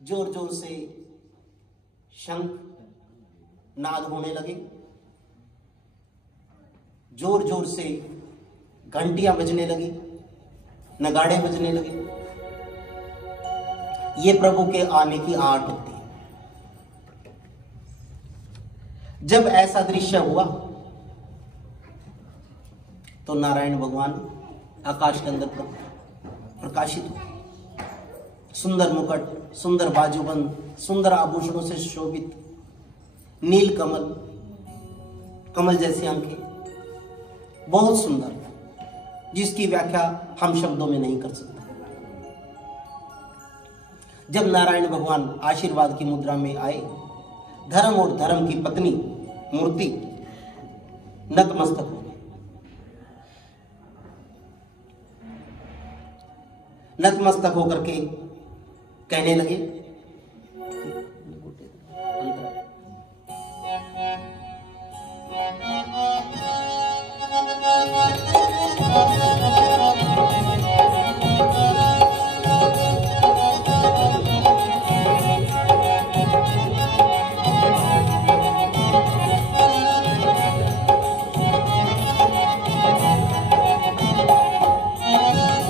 जोर जोर से शंख नाद होने लगे, जोर जोर से घंटियां बजने लगी, नगाड़े बजने लगे। ये प्रभु के आने की आहट होती है। जब ऐसा दृश्य हुआ तो नारायण भगवान आकाश के अंदर प्रकाशित हुए। सुंदर मुकुट, सुंदर बाजूबंद, सुंदर आभूषणों से शोभित, नील कमल, कमल जैसी आंखें, बहुत सुंदर, जिसकी व्याख्या हम शब्दों में नहीं कर सकते। जब नारायण भगवान आशीर्वाद की मुद्रा में आए, धर्म और धर्म की पत्नी मूर्ति नतमस्तक हो गई। नतमस्तक होकर के कहने लगे,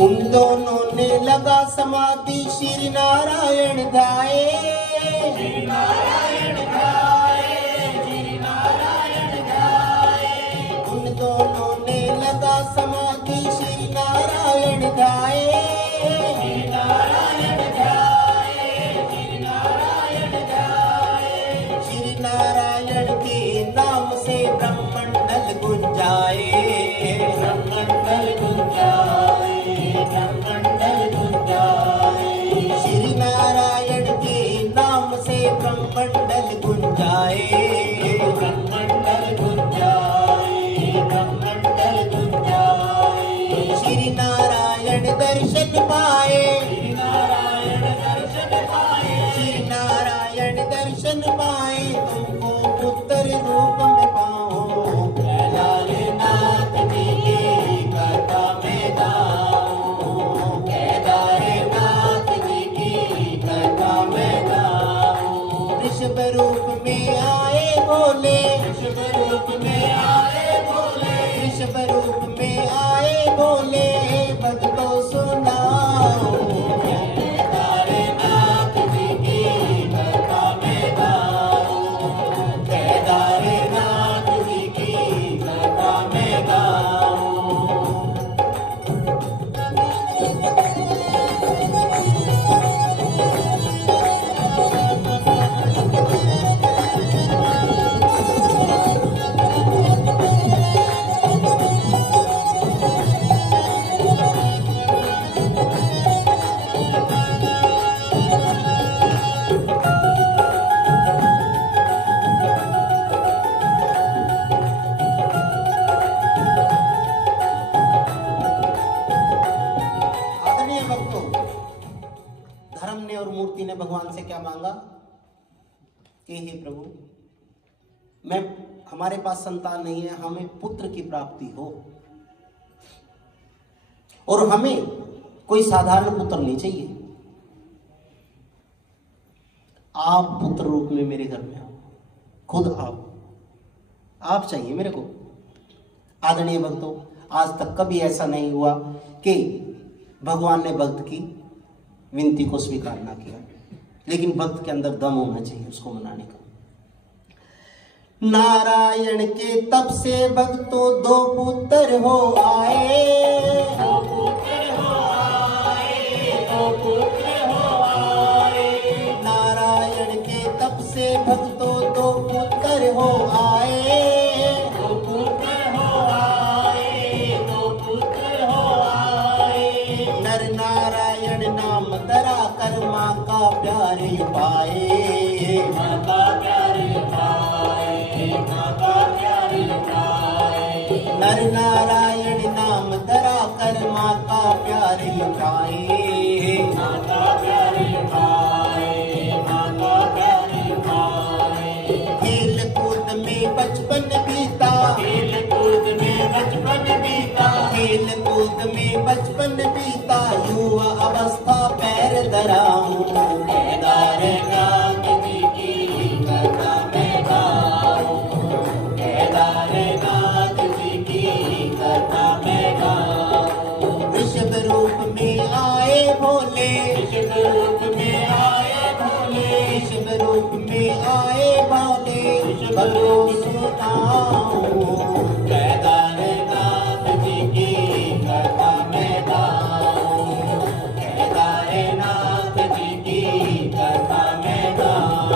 उन दोनों ने लगा समाधि, श्री नारायण गाए, श्री नारायण गाए, श्री नारायण गाए। उन दोनों ने लगा समाधि, श्री नारायण गाए, श्री नारायण गाए, श्री नारायण गाए। श्री नारायण के नाम से ब्रह्मंडल गुंजाए, ब्रह्मंडल गुंजाए, ब्रह्मंडल गुंजाए। श्री नारायण के नाम से ब्रह्मंडल गुंजाए, ब्रह्मंडल गुंजाए, ब्रह्मंडल गुंजाए। श्री नारायण दर्शन पाए, श्री नारायण दर्शन पाए, श्री नारायण दर्शन पाए। तुमको पुत्र रूप में पाओ, केदारनाथ जी की कथा में गाओ, केदारनाथ जी की कथा में गाओ। ऋषभ रूप में आए बोले, ऋषभ रूप में आए बोले, ऋषभ रूप में आए बोले, भक्तों सुनाओ, केदारनाथ जी की कथा में गाओ, केदारनाथ जी की कथा में गाओ। आदरणीय भक्तों, धर्म ने और मूर्ति ने भगवान से क्या मांगा कि हे प्रभु, हमारे पास संतान नहीं है, हमें पुत्र की प्राप्ति हो, और हमें कोई साधारण पुत्र नहीं चाहिए। आप पुत्र रूप में मेरे घर में आओ, खुद आप चाहिए मेरे को। आदरणीय भक्तों, आज तक कभी ऐसा नहीं हुआ कि भगवान ने भक्त की विनती को स्वीकार ना किया, लेकिन भक्त के अंदर दम होना चाहिए उसको मनाने का। नारायण के तप से भक्तों दो पुत्र हो आए, दो पुत्र हो आए, दो पुत्र हो आए। नारायण के तप से भक्तों दो पुत्र हो आए, दो पुत्र हो आए, दो पुत्र हो आए। नर नारायण नाम धरा कर माँ का प्यार पाए, माँ का प्यार पाए, माँ का प्यार पाए। नर नारायण नाम धरा कर माँ का प्यार पाए, माँ का प्यार पाए, माँ का प्यार पाए। खेल कूद में बचपन बीता, खेल कूद में बचपन बीता, खेल कूद में बचपन बीता। युवा अवस्था पैर धरा हूँ, केदार कथा मैं गाऊं।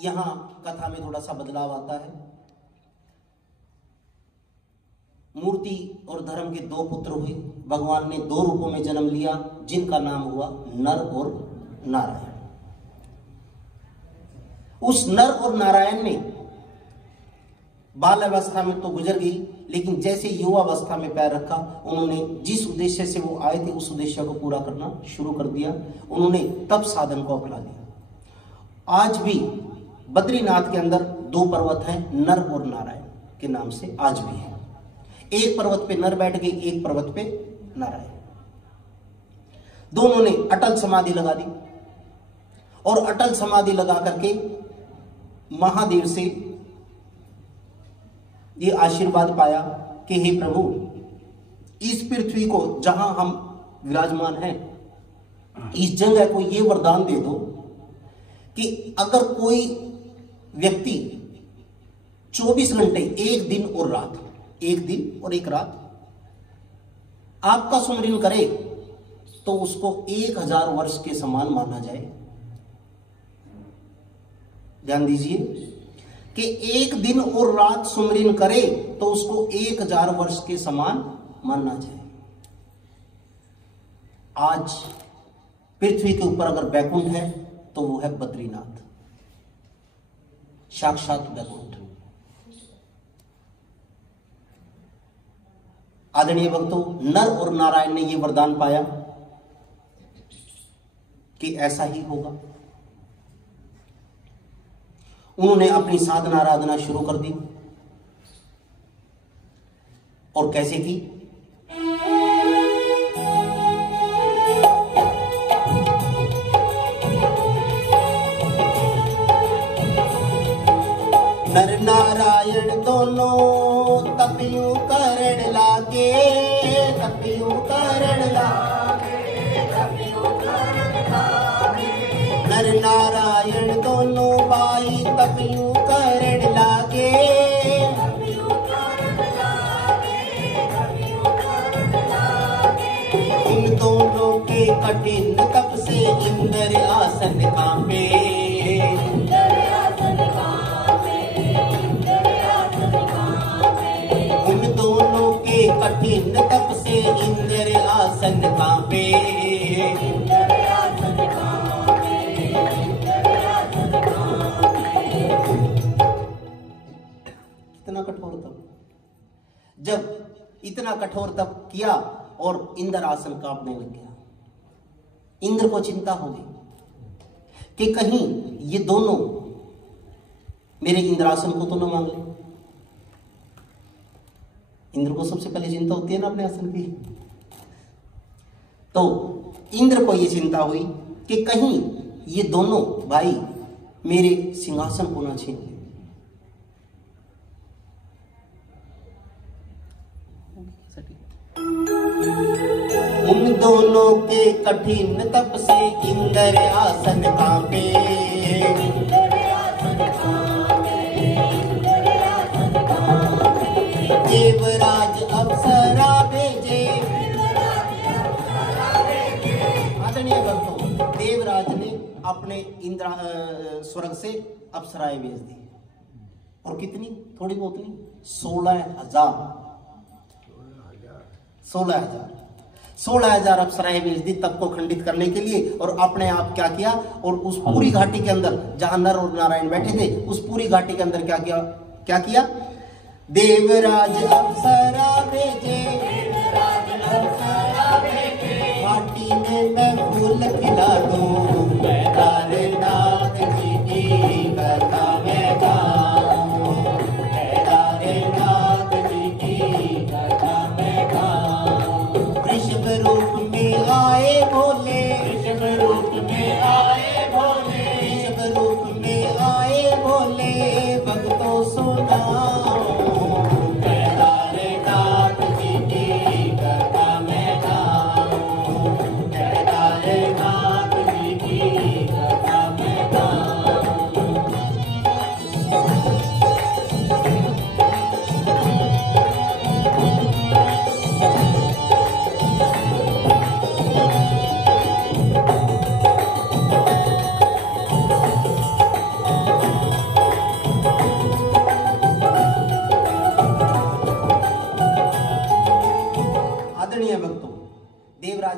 यहां कथा में थोड़ा सा बदलाव आता है। मूर्ति और धर्म के दो पुत्र हुए। भगवान ने दो रूपों में जन्म लिया, जिनका नाम हुआ नर और नारायण। उस नर और नारायण ने बाल अवस्था में तो गुजर गई, लेकिन जैसे युवा अवस्था में पैर रखा, उन्होंने जिस उद्देश्य से वो आए थे उस उद्देश्य को पूरा करना शुरू कर दिया। उन्होंने तप साधन को अपना लिया। आज भी बद्रीनाथ के अंदर दो पर्वत हैं, नर और नारायण के नाम से आज भी है। एक पर्वत पे नर बैठ गए, एक पर्वत पे नारायण। दोनों ने अटल समाधि लगा दी और अटल समाधि लगा करके महादेव से ये आशीर्वाद पाया कि हे प्रभु, इस पृथ्वी को जहां हम विराजमान हैं, इस जगह को ये वरदान दे दो कि अगर कोई व्यक्ति 24 घंटे, एक दिन और रात, एक दिन और एक रात आपका सुमिरन करे तो उसको 1000 वर्ष के समान माना जाए। ध्यान दीजिए कि एक दिन और रात सुमिरन करे तो उसको 1000 वर्ष के समान माना जाए। आज पृथ्वी के ऊपर अगर बैकुंठ है तो वो है बद्रीनाथ, साक्षात बैकुंठ। आदरणीय भक्तों, नर और नारायण ने यह वरदान पाया कि ऐसा ही होगा। उन्होंने अपनी साधना आराधना शुरू कर दी। और कैसे की? नर नारायण दोनों तपियों करण लागे, तपियों करण लागे, तपियों करण लागे। नर नारायण दोनों भाई तपियों करण लागे, तपियों करण लागे, तपियों करण लागे। इन दोनों के कठिन तप से इंद्र आसन कांपे, कठिन तप से इंद्र आसन कांपे। कितना कठोर तप! जब इतना कठोर तप किया और इंद्र आसन कांपने लग गया, इंद्र को चिंता हो गई कि कहीं ये दोनों मेरे इंद्रासन को तो न मांग ले। इंद्र को सबसे पहले चिंता होती है ना अपने आसन की। तो इंद्र को यह चिंता हुई कि कहीं ये दोनों भाई मेरे सिंहासन को ना छीन ले। उन दोनों के कठिन तप से इंद्र आसन कांपे, देवराज अप्सरा भेजे। आदरणीय भक्तों, देवराज ने अपने स्वर्ग से अप्सराएं भेज दी। और कितनी? थोड़ी बहुत नहीं, 16,000 अप्सराएं भेज दी तप को खंडित करने के लिए। और अपने आप क्या किया? और उस पूरी घाटी के अंदर जहां नर और नारायण बैठे थे, उस पूरी घाटी के अंदर क्या किया? देवराज अप्सरा भेजे, घाटी में मैं फूल खिला दूं, केदारनाथ जी की कथा मैं गाऊं, केदारनाथ जी की कथा मैं गाऊं। वृषभ रूप में आए भोले, वृषभ रूप में आए भोले, वृषभ रूप में आए भोले, भक्तों सुनाओ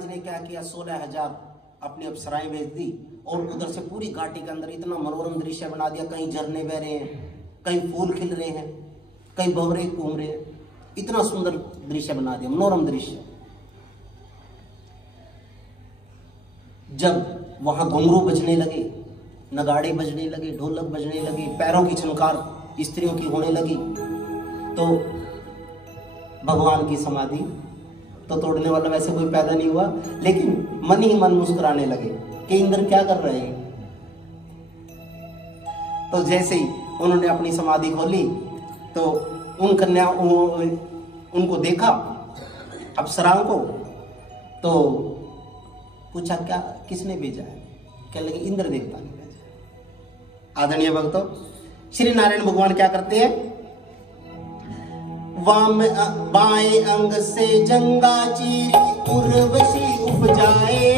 ने क्या किया, 16,000 अपनी अप्सराएं भेज दी और उधर से पूरी घाटी के अंदर इतना मनोरम दृश्य बना दिया। कहीं झरने बह रहे हैं, कहीं फूल खिल रहे हैं, कहीं भंवरे घूम रहे हैं, इतना सुंदर दृश्य बना दिया, मनोरम दृश्य। जब वहां घुंघरू बजने लगे, नगाड़े बजने लगे, ढोलक बजने लगे, पैरों की छनकार स्त्रियों की होने लगी, तो भगवान की समाधि तो तोड़ने वाला वैसे कोई पैदा नहीं हुआ, लेकिन मन ही मन मुस्कुराने लगे कि इंद्र क्या कर रहे हैं। तो जैसे ही उन्होंने अपनी समाधि खोली तो उन कन्या उनको देखा, अप्सराओं को, तो पूछा क्या किसने भेजा है? कहने लगे इंद्र देवता ने भेजा। आदरणीय भक्तों, श्री नारायण भगवान क्या करते हैं, वाम बाएं अंग से जंगा चीरी उर्वशी उपजाए,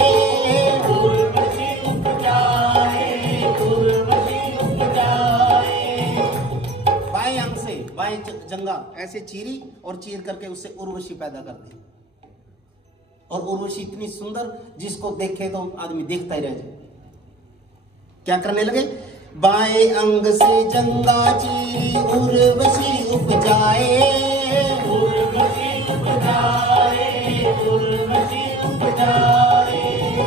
उर्वशी उपजाए, उर्वशी उपजाए। बाएं अंग से, बाएं जंगा ऐसे चीरी और चीर करके उससे उर्वशी पैदा करते हैं। और उर्वशी इतनी सुंदर जिसको देखे तो आदमी देखता ही रह जाए। क्या करने लगे, बाएं अंग से जंगा चीरी उर्वशी उपजाए, उर्वशी उपजाए, उर्वशी उपजाए।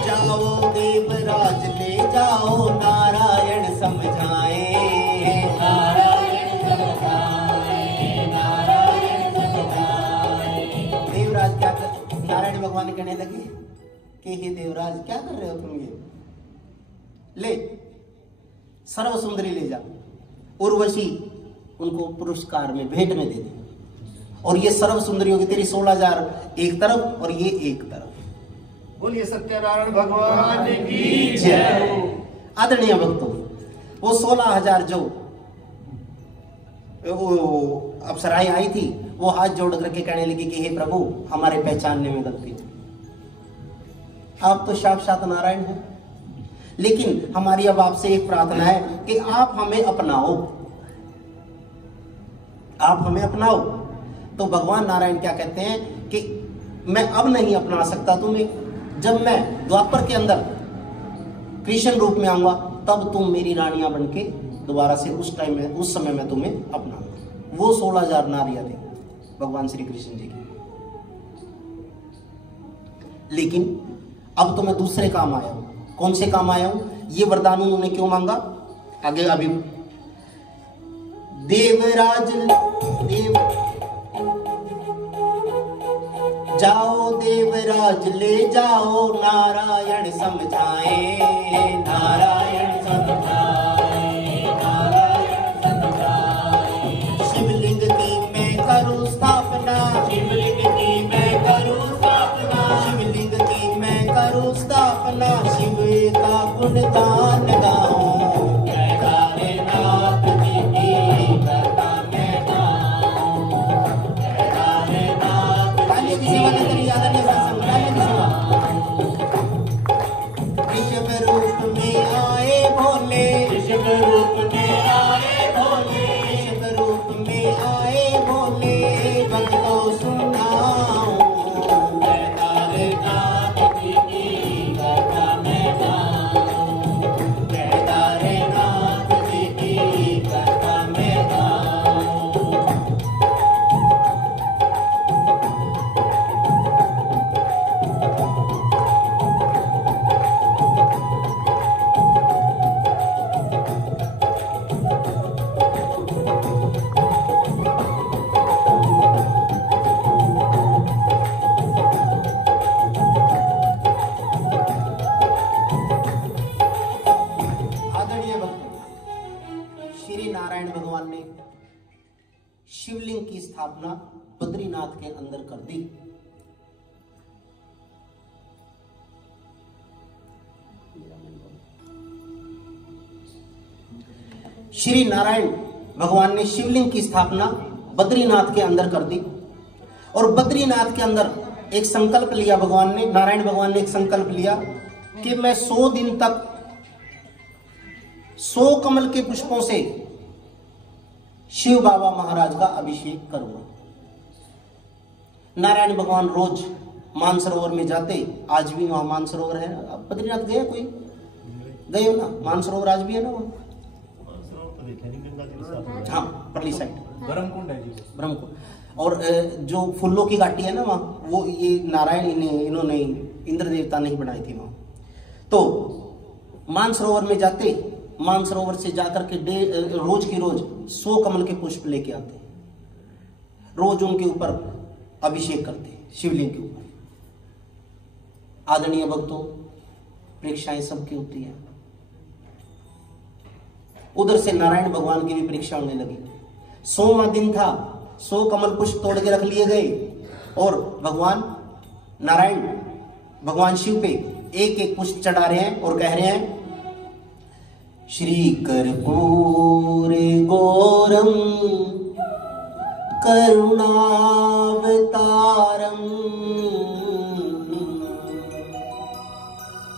जाओ देवराज ले जाओ नारायण समझाए, नारायण समझाए, नारायण समझाए। देवराज क्या कर, नारायण भगवान कहने लगे कि हे देवराज क्या कर रहे हो तुम, ये ले सर्व सुंदरी ले जा। उर्वशी उनको पुरस्कार में भेंट में दे दी, और ये सर्व सुंदरी होगी तेरी 16,000 एक तरफ और ये एक तरफ। बोलिए सत्यनारायण भगवान की जय। आदरणीय भक्तों, वो 16,000 जो अप्सराएं आई थी वो हाथ जोड़ करके कहने लगी कि हे प्रभु हमारे पहचानने में गलती, आप तो साक्षात नारायण हैं, लेकिन हमारी अब आपसे एक प्रार्थना है कि आप हमें अपनाओ, आप हमें अपनाओ। तो भगवान नारायण क्या कहते हैं कि मैं अब नहीं अपना सकता तुम्हें, जब मैं द्वापर के अंदर कृष्ण रूप में आऊंगा तब तुम मेरी रानियां बनके दोबारा से उस टाइम में, उस समय में तुम्हें अपनाऊंगा। वो 16,000 नारियां थी भगवान श्री कृष्ण जी की, लेकिन अब तो मैं दूसरे काम आया हूं। कौन से काम आया हूं? ये वरदान उन्होंने क्यों मांगा, आगे अभी देवराज देव जाओ देवराज ले जाओ नारायण समझाए, नारायण समझाए, नारायण समझाए। शिवलिंग की मैं करूं स्थापना, शिवलिंग की मैं करूं स्थापना, शिवलिंग की मैं करूं स्थापना, शिव का गुणगान गाऊं, जयकारे नाथ जी की करता मैं गाऊं, जयकारे नाथ। काली की सेवा नहीं करी, याद नहीं सत्संग, काली की सेवा। ऋषभ रूप में आए भोले, ऋषभ रूप में आए भोले, ऋषभ रूप में आए भोले, भक्तों सुनाऊं, जयकारे नाथ जी की करता मैं गाऊं, जयकारे नाथ जी की करता मैं गाऊं। आदरणीय भक्तों, श्री नारायण भगवान ने शिवलिंग की स्थापना बद्रीनाथ के अंदर कर दी। श्री नारायण भगवान ने शिवलिंग की स्थापना बद्रीनाथ के अंदर कर दी, और बद्रीनाथ के अंदर एक संकल्प लिया भगवान ने, नारायण भगवान ने एक संकल्प लिया कि मैं 100 दिन तक 100 कमल के पुष्पों से शिव बाबा महाराज का अभिषेक करूंगा। नारायण भगवान रोज मानसरोवर में जाते, आज भी वहाँ मानसरोवर है। अब बद्रीनाथ गए कोई? गए हो ना? मानसरोवर आज भी है ना वहाँ? हाँ, परली साइड ब्रह्मकुंड है जी, ब्रह्मकुंड। और जो फूलों की घाटी है ना वहाँ, वो ये नारायण ने इन्होंने इंद्र देवता नहीं बनाई थी वहाँ। तो मानसरोवर में जाते, मानसरोवर से जाकर के रोज की रोज 100 कमल के पुष्प लेके आते, रोज उनके ऊपर अभिषेक करते शिवलिंग के ऊपर। आदरणीय भक्तों, परीक्षाएं सबकी होती है। उधर से नारायण भगवान की भी परीक्षा होने लगी। 100वां दिन था, 100 कमल पुष्प तोड़ के रख लिए गए और भगवान नारायण, भगवान शिव पे एक एक पुष्प चढ़ा रहे हैं और कह रहे हैं, श्री कर्पूर गौरम करुणावतारम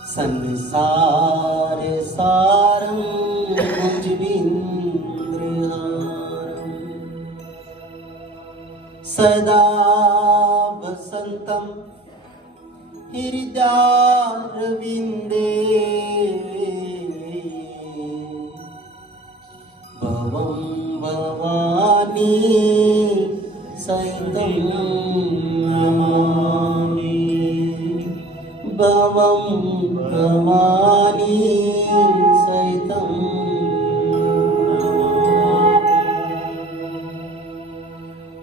संसार सारम भुजगेन्द्रहारम सदा वसंतम हृदयारविंदे भवं भवानी सहितं नमामि भवं भवानी सहितं नमामि।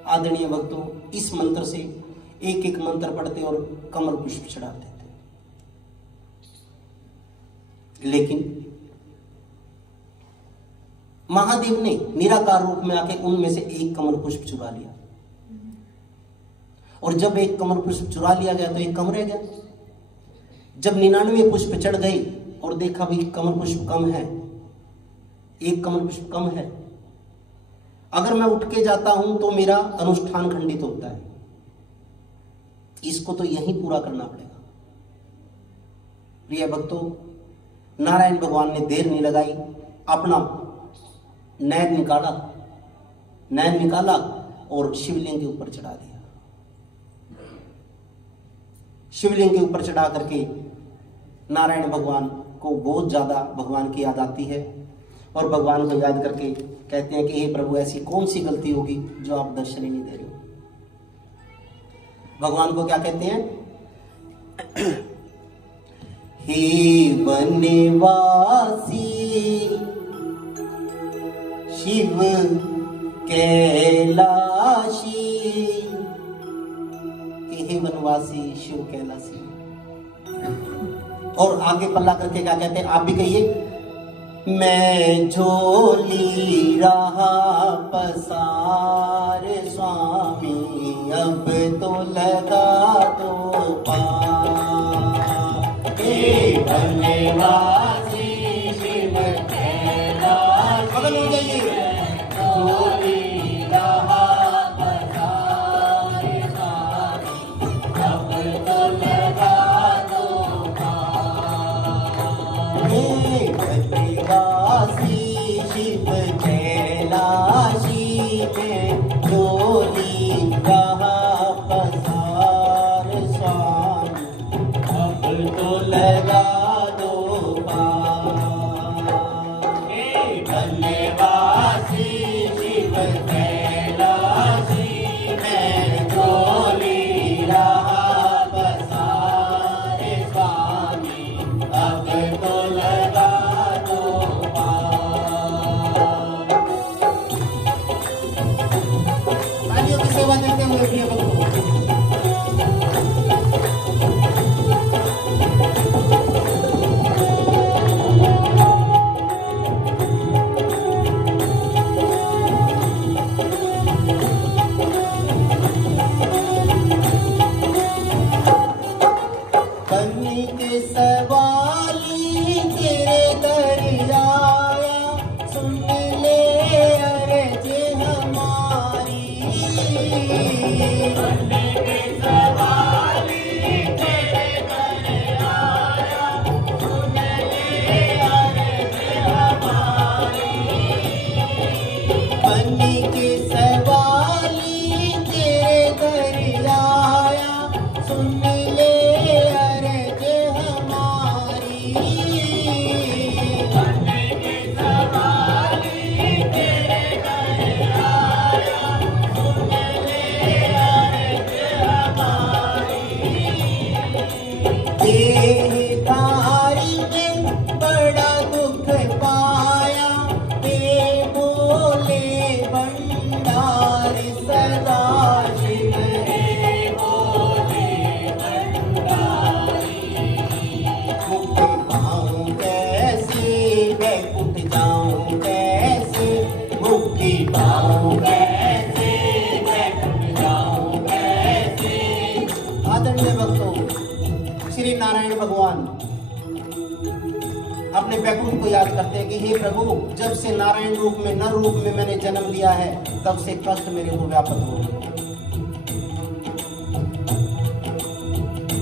आदरणीय भक्तों, इस मंत्र से एक एक मंत्र पढ़ते और कमल पुष्प चढ़ाते थे। लेकिन महादेव ने निराकार रूप में आके उनमें से एक कमल पुष्प चुरा लिया। और जब एक कमल पुष्प चुरा लिया गया तो एक कम रह गया। जब 99 पुष्प चढ़ गए और देखा भाई कमल पुष्प कम है, एक कमल पुष्प कम है, अगर मैं उठ के जाता हूं तो मेरा अनुष्ठान खंडित होता है, इसको तो यहीं पूरा करना पड़ेगा। प्रिय भक्तों, नारायण भगवान ने देर नहीं लगाई, अपना नैन निकाला और शिवलिंग के ऊपर चढ़ा दिया। शिवलिंग के ऊपर चढ़ा करके नारायण भगवान को बहुत ज्यादा भगवान की याद आती है और भगवान को याद करके कहते हैं कि हे प्रभु, ऐसी कौन सी गलती होगी जो आप दर्शन ही नहीं दे रहे हो। भगवान को क्या कहते हैं? हे वनवासी शिव कैलाशी, हे वनवासी शिव कैलाशी। और आगे पल्ला करके क्या कहते हैं? आप भी कहिए, मैं झोली रहा पसार स्वामी, अब तो लगा तो पार। हे वनवासी शिव कैलाशी, बगल हो जाइए, झोली रहा पसार स्वामी, अब तो लगा तो पार। हे वनवासी शिव कैलाशी में झोली रहा पसार स्वामी, अब तो लगा दो पार। हे वनवासी शिव कैलाशी में झोली रहा पसार स्वामी, अब तो लगा दो पार। तालियों की सेवा देते हुए प्रिय भक्तों, कन्नी के सवाली तेरे घर आया, सुन ले अर्ज हमारी। कन्नी के सवाली तेरे घर आया, सुन ले अर्ज हमारी। कन्नी के सवाली तेरे घर आया, सुन भगवान अपने बैकुंठ को याद करते हैं कि हे प्रभु, जब से नारायण रूप में नर रूप में मैंने जन्म लिया है, तब से कष्ट मेरे को व्यापक हो गए।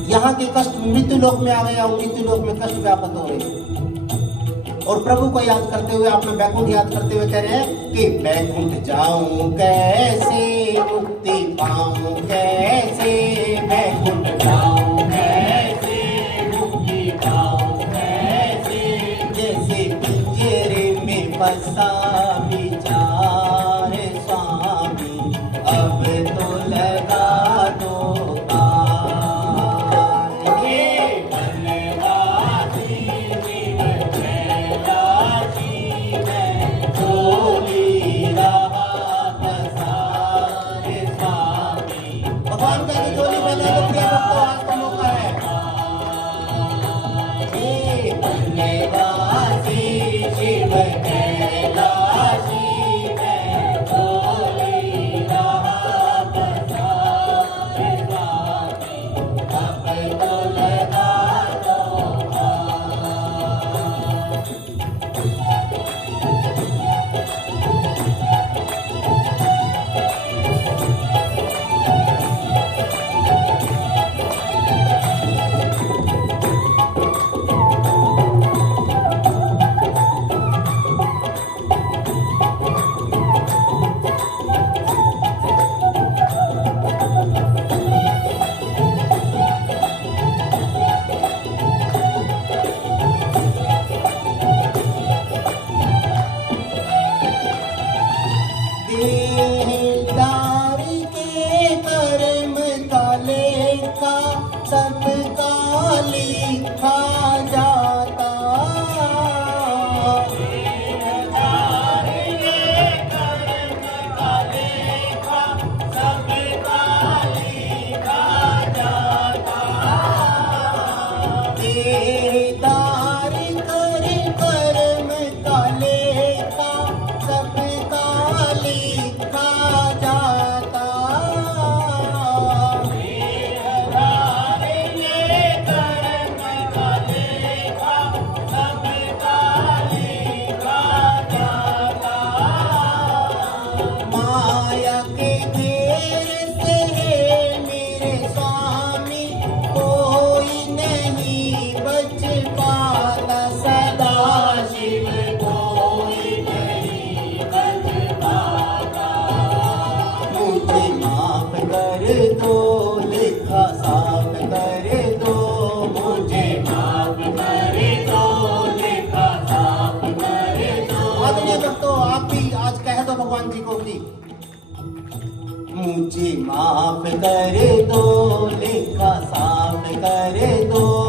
यहाँ के कष्ट मृत्यु लोक में आ गया और मृत्यु लोक में कष्ट व्यापक हो गए। और प्रभु को याद करते हुए, अपने बैकुंठ याद करते हुए कह रहे हैं कि बैकुंठ जाऊं कैसे, मुक्ति पाऊं कैसे, बैकुंठ जाऊं कैसे, मुक्ति पाऊं कैसे, जैसे पिंजरे में फंसा विचार स्वामी, अब तो लगा दो मुझे माफ कर दो, लेखा साफ कर दो।